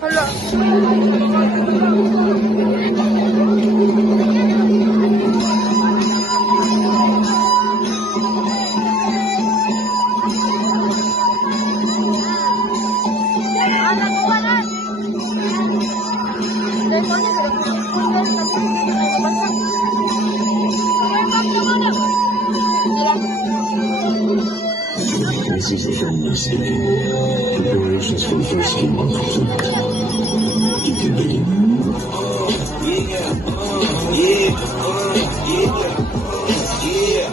Hala. This is the film city. Preparations for the first few months of filming. You can begin.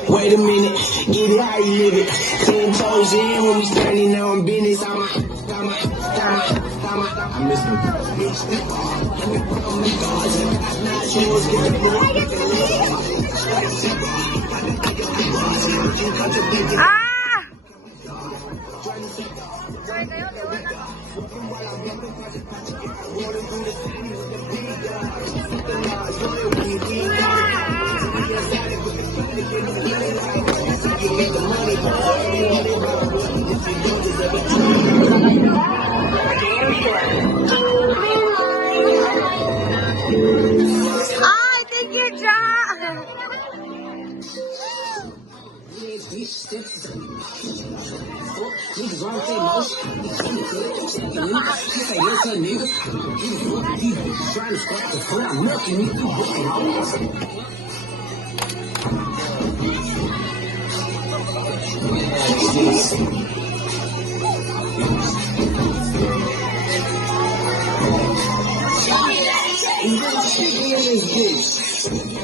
Wait a minute, get it how you live it. 10 toes in when we standing now in business. I miss my Thank you, John. niggas on their motion. Trying to scrap the foot, I'm looking at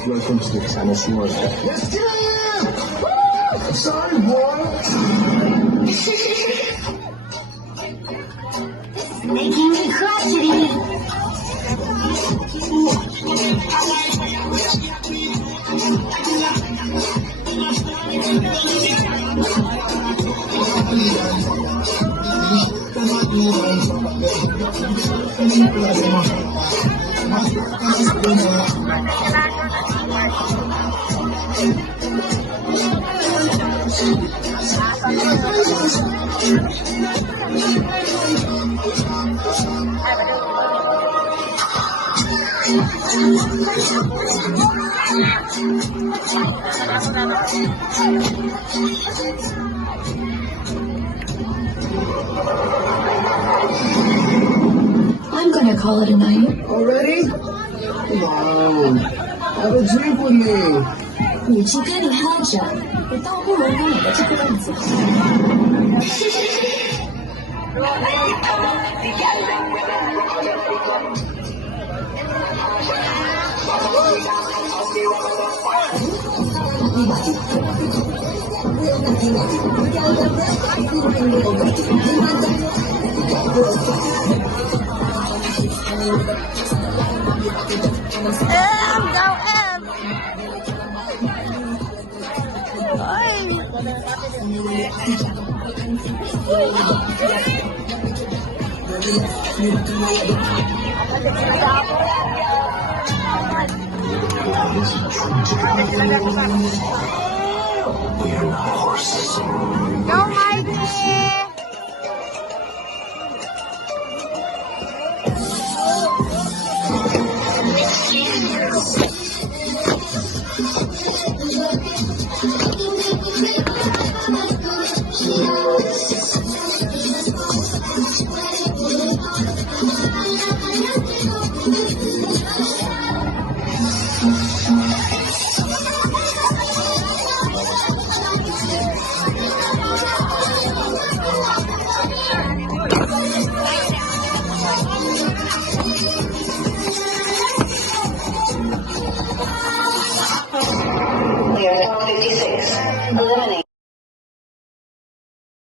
Welcome to the Channel Shore. Let's get it! Sorry, boy. Making it crotchety. I'm gonna call it a night. Already? Come on. Have a drink with me. 你去跟你喝着，我倒不如跟你的这个样子。We are not horses. Go, Mikey.